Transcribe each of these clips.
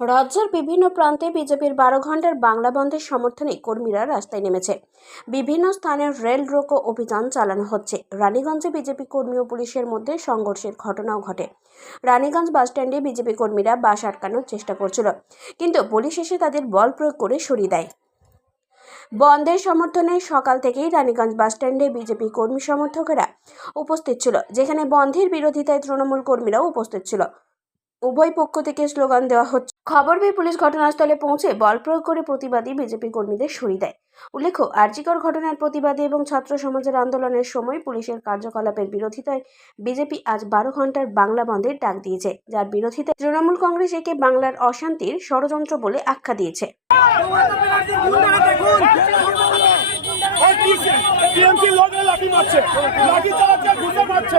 রাজ্যের বিভিন্ন প্রান্তে বিজেপির বারো ঘণ্টার বাংলা বন্ধের সমর্থনে কর্মীরা রাস্তায় নেমেছে। বিভিন্ন স্থানে রেল রোকো অভিযান চালানো হচ্ছে। রানীগঞ্জে বিজেপি কর্মী ও পুলিশের মধ্যে সংঘর্ষের ঘটনাও ঘটে। রানীগঞ্জ বাসস্ট্যান্ডে বিজেপি কর্মীরা বাস আটকানোর চেষ্টা করছিল, কিন্তু পুলিশ এসে তাদের বল প্রয়োগ করে সরিয়ে দেয়। বন্ধের সমর্থনে সকাল থেকেই রানীগঞ্জ বাসস্ট্যান্ডে বিজেপি কর্মী সমর্থকেরা উপস্থিত ছিল, যেখানে বন্ধের বিরোধিতায় তৃণমূল কর্মীরাও উপস্থিত ছিল। উভয় পক্ষ থেকে স্লোগান দেওয়া হচ্ছে। খবর পেয়ে পুলিশ ঘটনাস্থলে পৌঁছে বল প্রয়োগ করে প্রতিবাদী বিজেপি কর্মীদের সরিয়ে দেয়। উল্লেখ্য, আর্জিকর ঘটনার প্রতিবাদে এবং ছাত্র সমাজের আন্দোলনের সময় পুলিশের কার্যকলাপের বিরোধিতায় বিজেপি আজ বারো ঘণ্টার বাংলা বন্ধের ডাক দিয়েছে। যার বিরোধিতায় তৃণমূল কংগ্রেস একে বাংলার অশান্তির ষড়যন্ত্র বলে আখ্যা দিয়েছে। লাঠি মারছে। লাঠি চালাচ্ছে মারছে।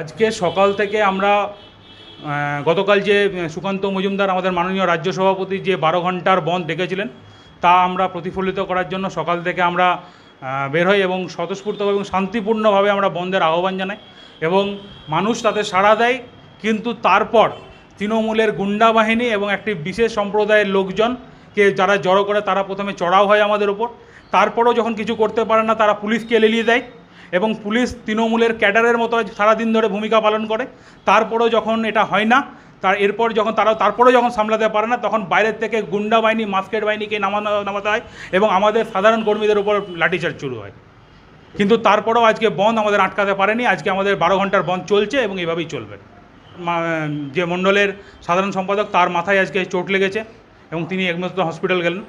আজকে সকাল থেকে আমরা গতকাল যে সুকান্ত মজুমদার আমাদের মাননীয় রাজ্য সভাপতি যে বারো ঘণ্টার বন্ধ ডেকেছিলেন তা আমরা প্রতিফলিত করার জন্য সকাল থেকে আমরা বের হই এবং স্বতঃস্ফূর্তভাবে এবং শান্তিপূর্ণভাবে আমরা বন্ধের আহ্বান জানাই এবং মানুষ তাতে সাড়া দেয়, কিন্তু তারপর তৃণমূলের গুন্ডা বাহিনী এবং একটি বিশেষ সম্প্রদায়ের লোকজনকে যারা জড়ো করে, তারা প্রথমে চড়াও হয় আমাদের ওপর তারপরও যখন কিছু করতে পারে না, তারা পুলিশকে লেলিয়ে দেয়। এবং পুলিশ তৃণমূলের ক্যাডারের মতো সারাদিন ধরে ভূমিকা পালন করে। তারপরেও যখন এটা হয় না, তার এরপর যখন তারা তারপরেও যখন সামলাতে পারে না, তখন বাইরের থেকে গুন্ডা বাহিনী মাস্কেট বাহিনীকে নামানো নামাতে হয় এবং আমাদের সাধারণ কর্মীদের উপর লাঠিচার্জ শুরু হয়। কিন্তু তারপরেও আজকে বন্ধ আমাদের আটকাতে পারেনি। আজকে আমাদের বারো ঘণ্টার বন্ধ চলছে এবং এভাবেই চলবে। যে মণ্ডলের সাধারণ সম্পাদক, তার মাথায় আজকে চোট লেগেছে এবং তিনি একমাত্র হসপিটাল গেলেন।